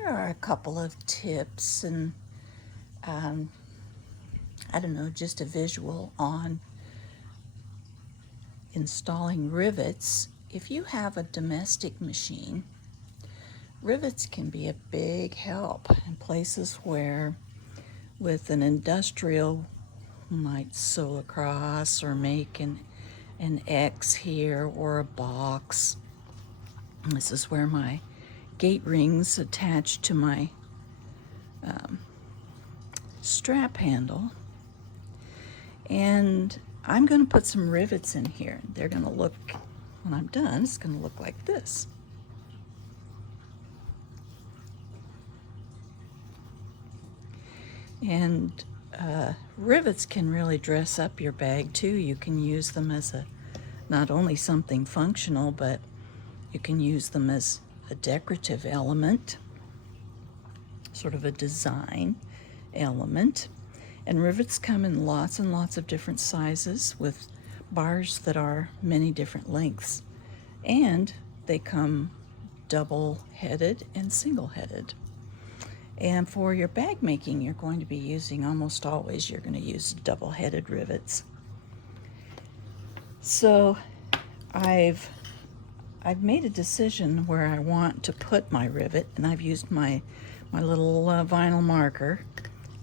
Here are a couple of tips and I don't know, just a visual on installing rivets. If you have a domestic machine, rivets can be a big help in places where with an industrial you might sew across or make an X here or a box. This is where my gate rings attach to my strap handle. And I'm going to put some rivets in here. They're going to look, when I'm done, it's going to look like this. And rivets can really dress up your bag too. You can use them as not only something functional, but you can use them as a decorative element, sort of a design element. And rivets come in lots and lots of different sizes with bars that are many different lengths. And they come double-headed and single-headed. And for your bag making, you're going to be using, almost always, you're going to use double-headed rivets. So I've made a decision where I want to put my rivet, and I've used my little vinyl marker,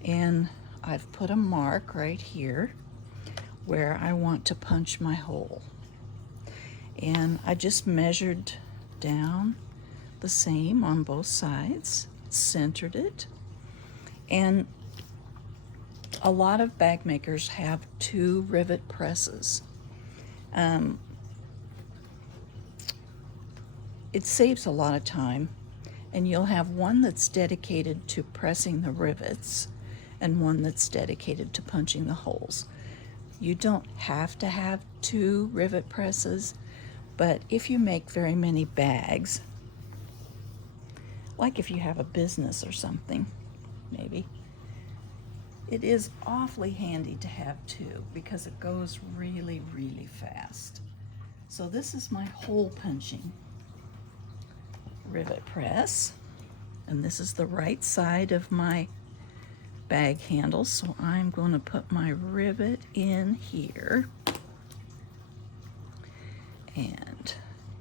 and I've put a mark right here where I want to punch my hole. And I just measured down the same on both sides, centered it. And a lot of bag makers have 2 rivet presses. It saves a lot of time, and you'll have one that's dedicated to pressing the rivets and one that's dedicated to punching the holes. You don't have to have 2 rivet presses, but if you make very many bags, like if you have a business or something, maybe, it is awfully handy to have 2 because it goes really, really fast. So this is my hole punching rivet press, and this is the right side of my bag handle, so I'm going to put my rivet in here and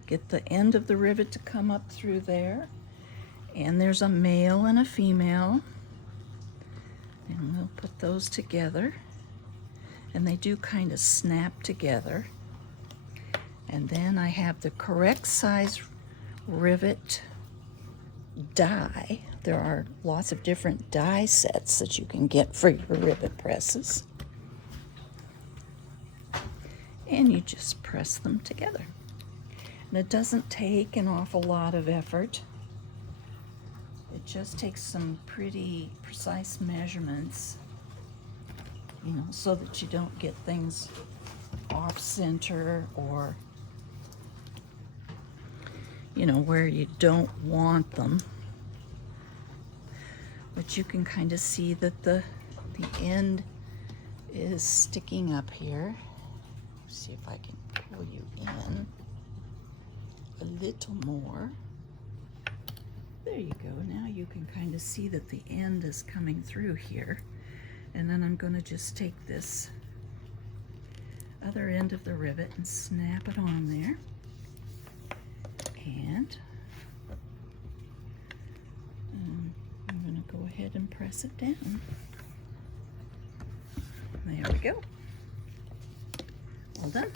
get the end of the rivet to come up through there. And there's a male and a female, and we'll put those together, and they do kind of snap together. And then I have the correct size rivet die. There are lots of different die sets that you can get for your rivet presses. And you just press them together. And it doesn't take an awful lot of effort. It just takes some pretty precise measurements, you know, so that you don't get things off center or, you know, where you don't want them. But you can kind of see that the end is sticking up here. See if I can pull you in a little more. There you go. Now you can kind of see that the end is coming through here. And then I'm going to just take this other end of the rivet and snap it on there. And I'm going to go ahead and press it down. There we go. All done.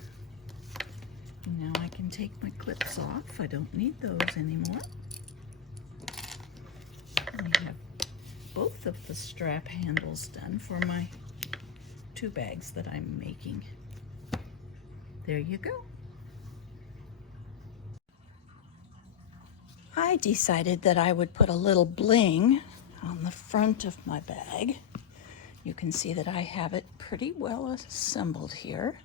Now I can take my clips off. I don't need those anymore. I have both of the strap handles done for my 2 bags that I'm making. There you go. I decided that I would put a little bling on the front of my bag. You can see that I have it pretty well assembled here.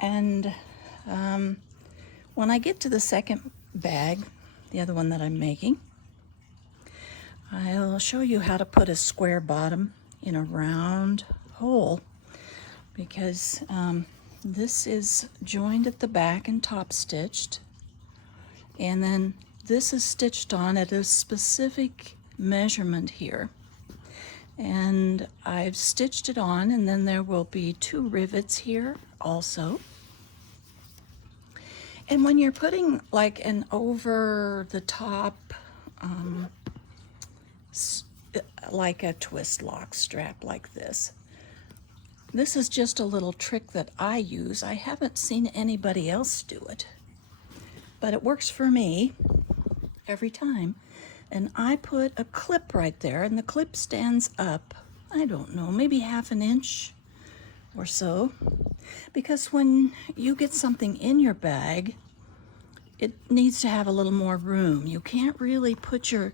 And when I get to the second bag, the other one that I'm making, I'll show you how to put a square bottom in a round hole, because this is joined at the back and top stitched, and then this is stitched on at a specific measurement here. And I've stitched it on, and then there will be 2 rivets here also. And when you're putting like an over the top, like a twist lock strap like this, this is just a little trick that I use. I haven't seen anybody else do it, but it works for me every time. And I put a clip right there, and the clip stands up, I don't know, maybe ½ an inch or so, because when you get something in your bag, it needs to have a little more room. You can't really put your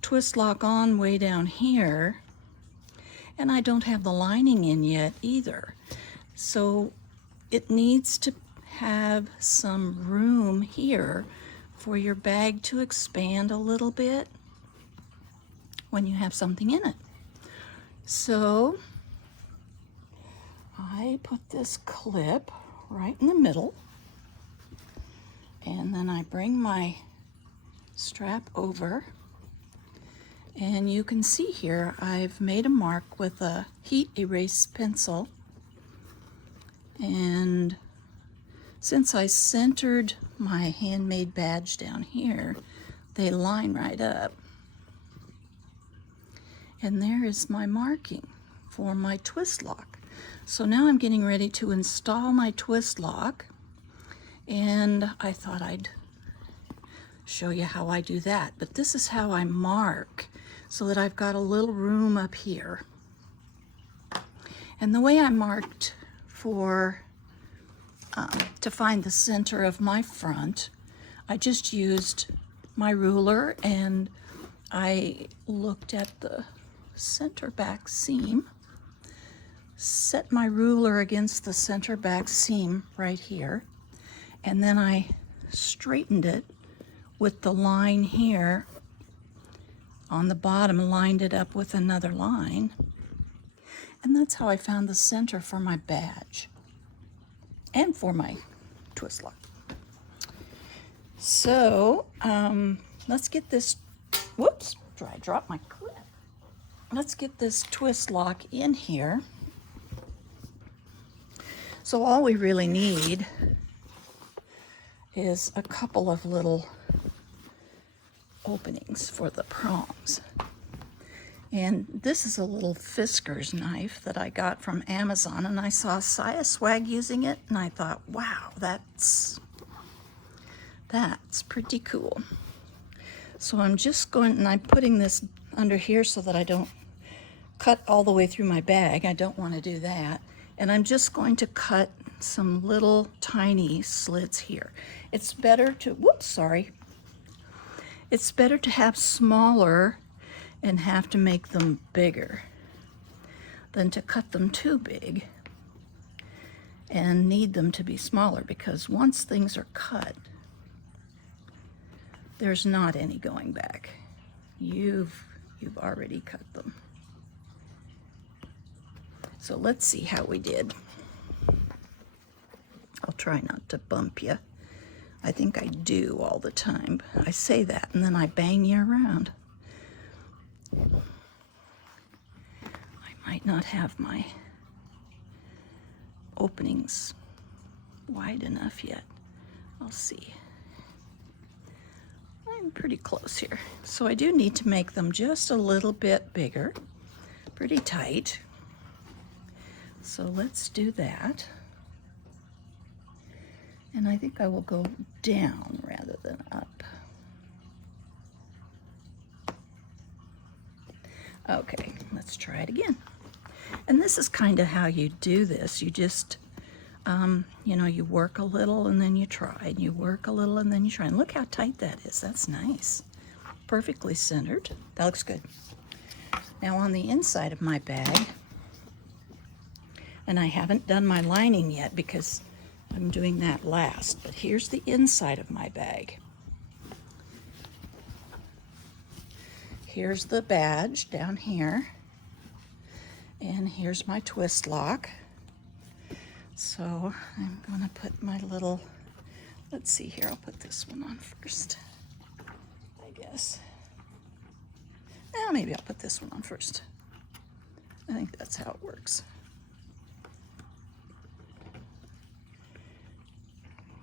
twist lock on way down here, and I don't have the lining in yet either. So it needs to have some room here for your bag to expand a little bit when you have something in it. So I put this clip right in the middle, and then I bring my strap over, and you can see here I've made a mark with a heat erase pencil, and since I centered my handmade badge down here, they line right up. And there is my marking for my twist lock. So now I'm getting ready to install my twist lock, and I thought I'd show you how I do that. But this is how I mark, so that I've got a little room up here. And the way I marked for to find the center of my front, I just used my ruler, and I looked at the center back seam, set my ruler against the center back seam right here, and then I straightened it with the line here on the bottom, lined it up with another line, and that's how I found the center for my badge and for my twist lock. So let's get this, whoops, I dropped my clip. Let's get this twist lock in here. So all we really need is a couple of little openings for the prongs. And this is a little Fisker's knife that I got from Amazon, and I saw Saya Swag using it, and I thought, wow, that's pretty cool. So I'm just going, and I'm putting this under here so that I don't cut all the way through my bag. I don't want to do that. And I'm just going to cut some little tiny slits here. It's better to, whoops, sorry. It's better to have smaller and have to make them bigger than to cut them too big and need them to be smaller, because once things are cut, there's not any going back. You've already cut them. So let's see how we did. I'll try not to bump you. I think I do all the time. I say that and then I bang you around. I might not have my openings wide enough yet. I'll see. I'm pretty close here. So I do need to make them just a little bit bigger, pretty tight. So let's do that. And I think I will go down rather than up. Okay, let's try it again. And this is kind of how you do this. You just, you know, you work a little and then you try, and you work a little and then you try. And look how tight that is. That's nice. Perfectly centered. That looks good. Now on the inside of my bag, and I haven't done my lining yet because I'm doing that last, but here's the inside of my bag. Here's the badge down here, and here's my twist lock. So I'm gonna put my little, let's see here, I'll put this one on first. guess. Now maybe I'll put this one on first. I think that's how it works.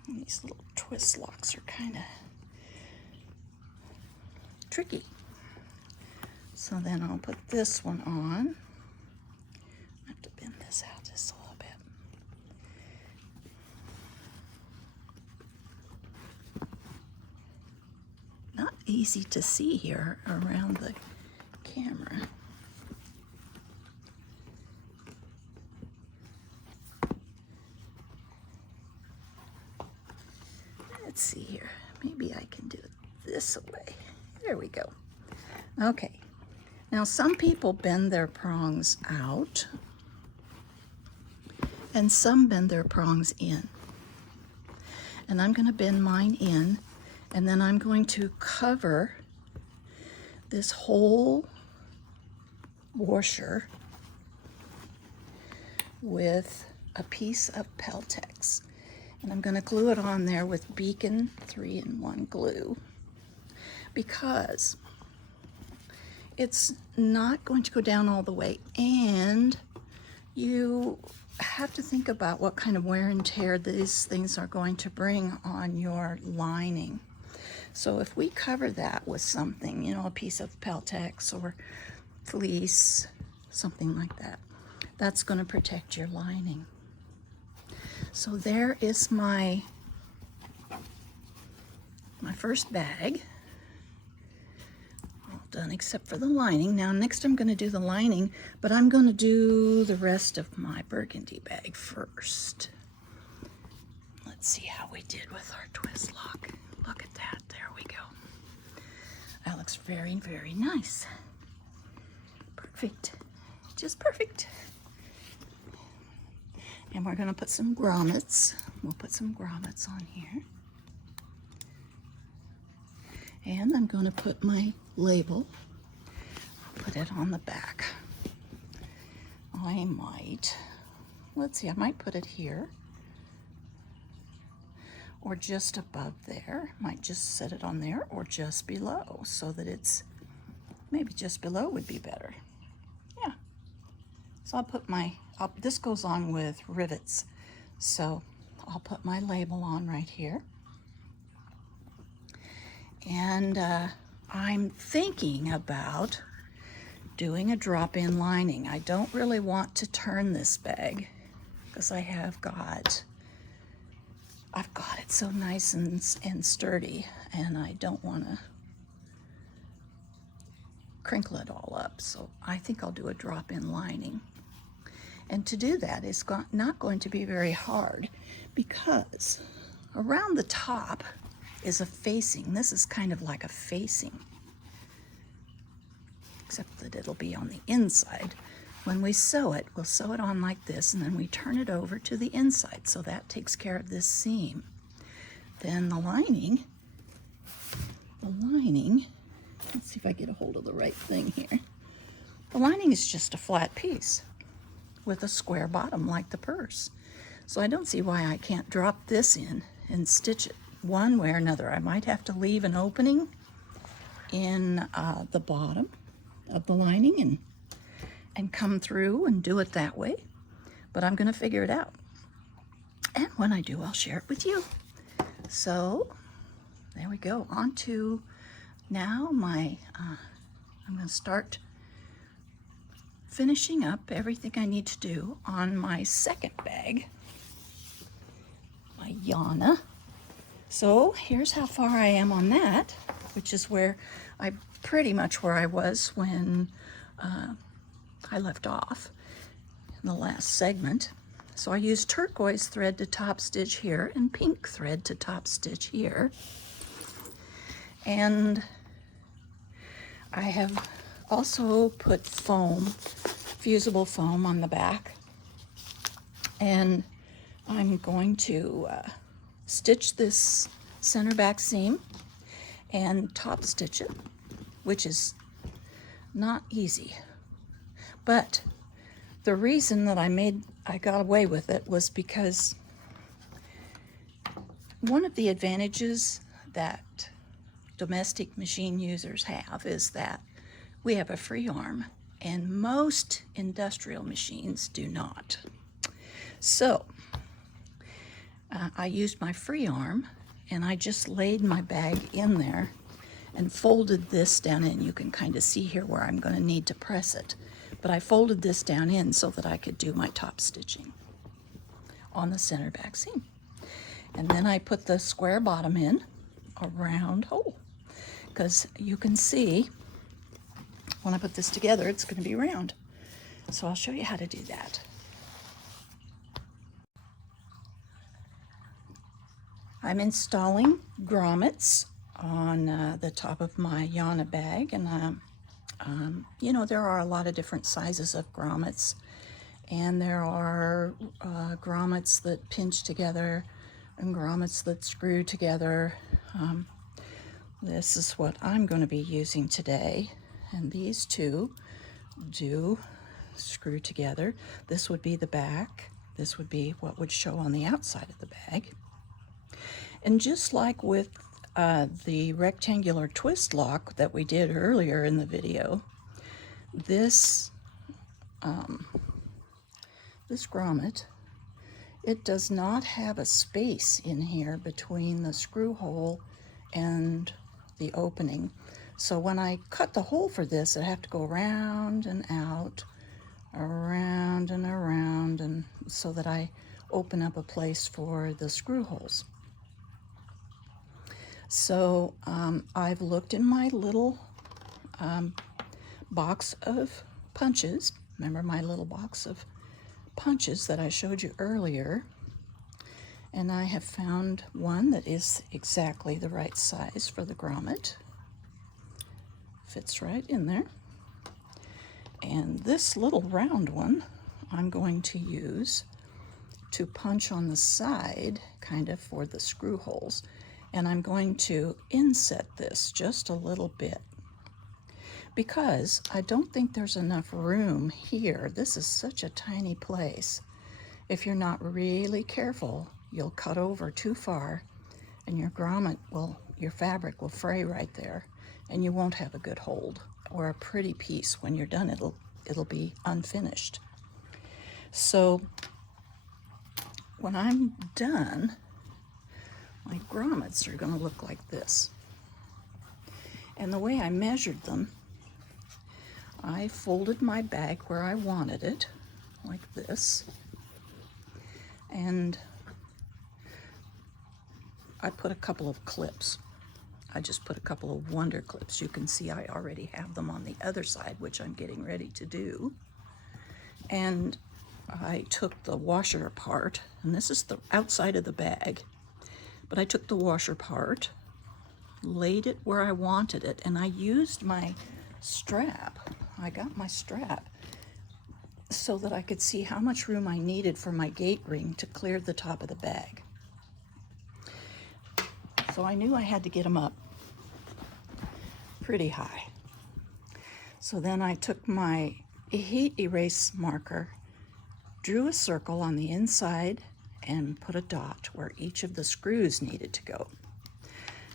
And these little twist locks are kind of tricky. So then I'll put this one on. I have to bend this out just a little bit. Not easy to see here around the camera. Let's see here. Maybe I can do it this way. There we go. Okay. Now some people bend their prongs out and some bend their prongs in. And I'm going to bend mine in, and then I'm going to cover this whole washer with a piece of Peltex. And I'm going to glue it on there with Beacon 3-in-1 glue, because it's not going to go down all the way, and you have to think about what kind of wear and tear these things are going to bring on your lining. So if we cover that with something, you know, a piece of Peltex or fleece, something like that, that's going to protect your lining. So there is my first bag. All done except for the lining. Now next I'm going to do the lining, but I'm going to do the rest of my burgundy bag first. Let's see how we did with our twist lock. Look at that. There we go. That looks very, very nice. Perfect. Just perfect. And we're going to put some grommets. We'll put some grommets on here. And I'm going to put my label. I'll put it on the back. I might, let's see, I might put it here. Or just above there. Might just set it on there, or just below, so that it's, maybe just below would be better. Yeah. So I'll put my, this goes on with rivets, so I'll put my label on right here. And I'm thinking about doing a drop-in lining. I don't really want to turn this bag because I've got it so nice and sturdy, and I don't want to crinkle it all up. So I think I'll do a drop-in lining. And to do that is not going to be very hard, because around the top is a facing. This is kind of like a facing, except that it'll be on the inside. When we sew it, we'll sew it on like this, and then we turn it over to the inside, so that takes care of this seam. Then the lining, let's see if I get a hold of the right thing here. The lining is just a flat piece with a square bottom like the purse. So I don't see why I can't drop this in and stitch it one way or another. I might have to leave an opening in the bottom of the lining and come through and do it that way, but I'm going to figure it out. And when I do, I'll share it with you. So there we go. On to now my, I'm going to start finishing up everything I need to do on my second bag, my Yana. So here's how far I am on that, which is pretty much where I was when I left off in the last segment. So I used turquoise thread to top stitch here and pink thread to top stitch here. And I have also put foam, fusible foam on the back. And I'm going to stitch this center back seam and top stitch it, which is not easy. But the reason that I got away with it was because one of the advantages that domestic machine users have is that we have a free arm, and most industrial machines do not. So I used my free arm, and I just laid my bag in there and folded this down in. You can kind of see here where I'm going to need to press it. But I folded this down in so that I could do my top stitching on the center back seam. And then I put the square bottom in a round hole, because you can see when I put this together it's going to be round. So I'll show you how to do that. I'm installing grommets on the top of my Yana bag, and you know, there are a lot of different sizes of grommets, and there are grommets that pinch together and grommets that screw together. This is what I'm going to be using today, and these two do screw together. This would be the back, this would be what would show on the outside of the bag. And just like with the rectangular twist lock that we did earlier in the video, this grommet, it does not have a space in here between the screw hole and the opening. So when I cut the hole for this, I have to go around and out, around and around, and so that I open up a place for the screw holes. So I've looked in my little box of punches. Remember my little box of punches that I showed you earlier? And I have found one that is exactly the right size for the grommet. Fits right in there. And this little round one I'm going to use to punch on the side, kind of for the screw holes. And I'm going to inset this just a little bit, because I don't think there's enough room here. This is such a tiny place. If you're not really careful, you'll cut over too far, and your grommet will, your fabric will fray right there, and you won't have a good hold or a pretty piece. When you're done, it'll be unfinished. So when I'm done, my grommets are going to look like this. And the way I measured them, I folded my bag where I wanted it, like this, and I put a couple of clips. I just put a couple of wonder clips. You can see I already have them on the other side, which I'm getting ready to do. And I took the washer apart, and this is the outside of the bag. But I took the washer part, laid it where I wanted it, and I used my strap. I got my strap so that I could see how much room I needed for my gate ring to clear the top of the bag. So I knew I had to get them up pretty high. So then I took my heat erase marker, drew a circle on the inside, and put a dot where each of the screws needed to go.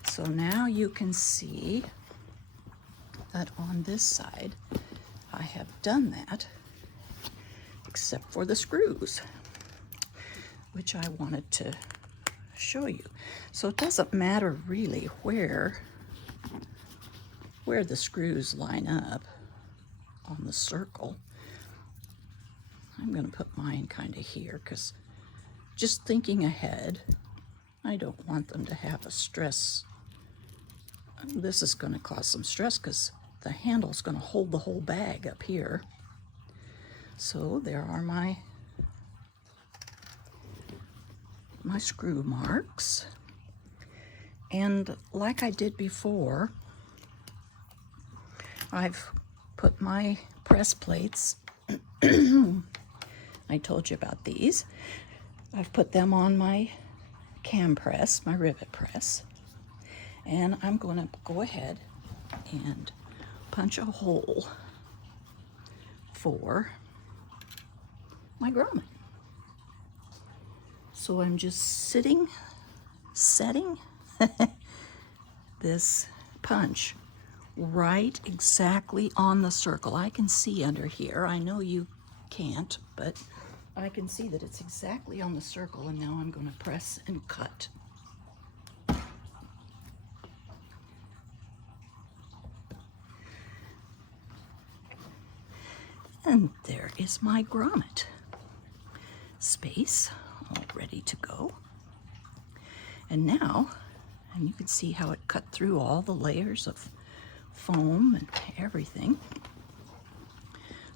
So now you can see that on this side I have done that, except for the screws, which I wanted to show you. So it doesn't matter really where the screws line up on the circle. I'm going to put mine kind of here, because just thinking ahead, I don't want them to have a stress. This is going to cause some stress because the handle's going to hold the whole bag up here. So there are my screw marks. And like I did before, I've put my press plates, I told you about these. I've put them on my cam press, my rivet press, and I'm going to go ahead and punch a hole for my grommet. So I'm just setting this punch right exactly on the circle. I can see under here. I know you can't, but I can see that it's exactly on the circle, and now I'm going to press and cut. And there is my grommet. Space, all ready to go. And now, and you can see how it cut through all the layers of foam and everything.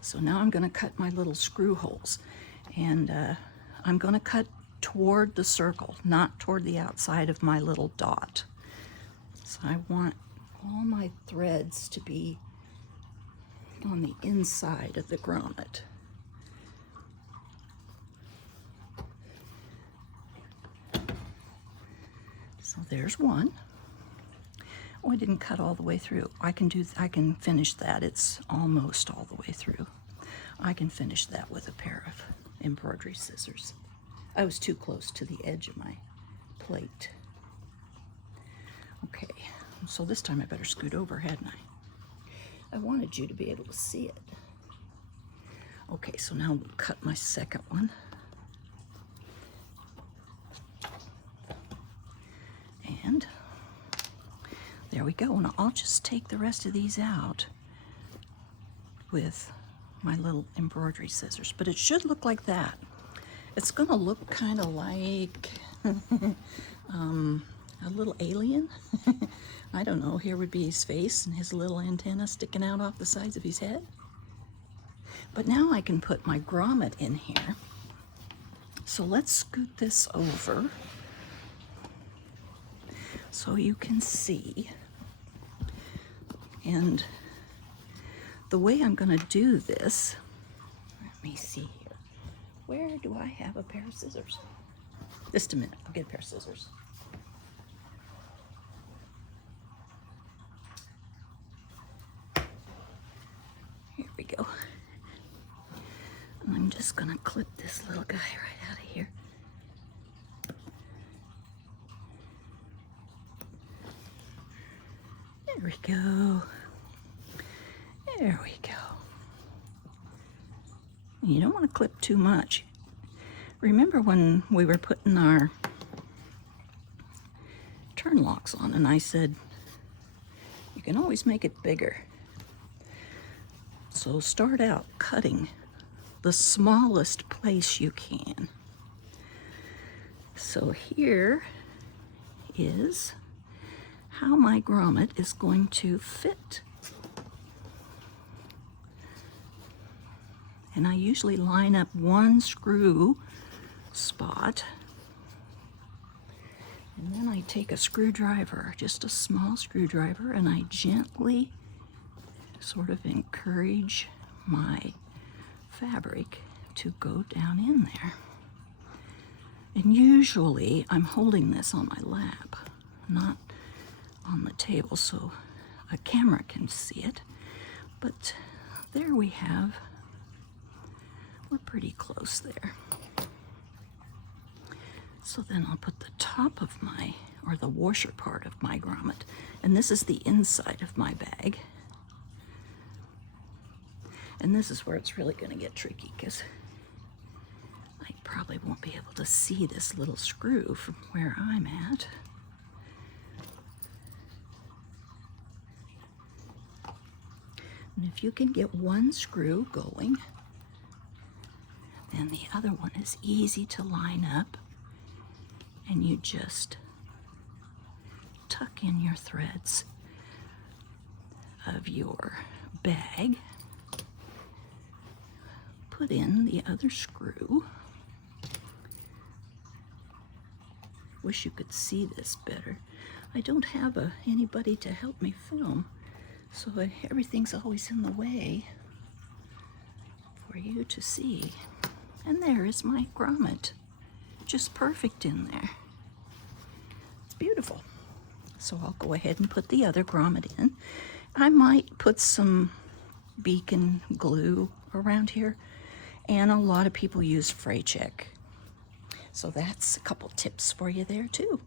So now I'm going to cut my little screw holes, and I'm going to cut toward the circle, not toward the outside of my little dot. So I want all my threads to be on the inside of the grommet. So there's one. Oh, I didn't cut all the way through. I can finish that. It's almost all the way through. I can finish that with a pair of embroidery scissors. I was too close to the edge of my plate. Okay, so this time I better scoot over, hadn't I? I wanted you to be able to see it. Okay, so now we'll cut my second one. And there we go. And I'll just take the rest of these out with my little embroidery scissors. But it should look like that. It's going to look kind of like a little alien. I don't know. Here would be his face and his little antenna sticking out off the sides of his head. But now I can put my grommet in here. So let's scoot this over so you can see. And the way I'm going to do this, let me see here. Where do I have a pair of scissors? Just a minute, I'll get a pair of scissors. Here we go. And I'm just going to clip this little guy right out of here. There we go. There we go. You don't want to clip too much. Remember when we were putting our turn locks on and I said, you can always make it bigger. So start out cutting the smallest place you can. So here is how my grommet is going to fit. And I usually line up one screw spot, and then I take a screwdriver, just a small screwdriver, and I gently sort of encourage my fabric to go down in there. And usually I'm holding this on my lap, not on the table so a camera can see it. But there we have, we're pretty close there. So then I'll put the top of my, or the washer part of my grommet, and this is the inside of my bag. And this is where it's really going to get tricky, because I probably won't be able to see this little screw from where I'm at. And if you can get one screw going, then the other one is easy to line up, and you just tuck in your threads of your bag, put in the other screw. Wish you could see this better. I don't have anybody to help me film, so everything's always in the way for you to see. And there is my grommet, just perfect in there. It's beautiful. So I'll go ahead and put the other grommet in. I might put some beacon glue around here, and a lot of people use fray check. So that's a couple tips for you there too.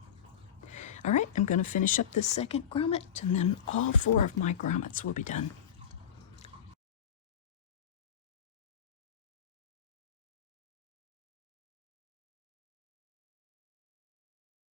All right, I'm going to finish up this second grommet, and then all 4 of my grommets will be done.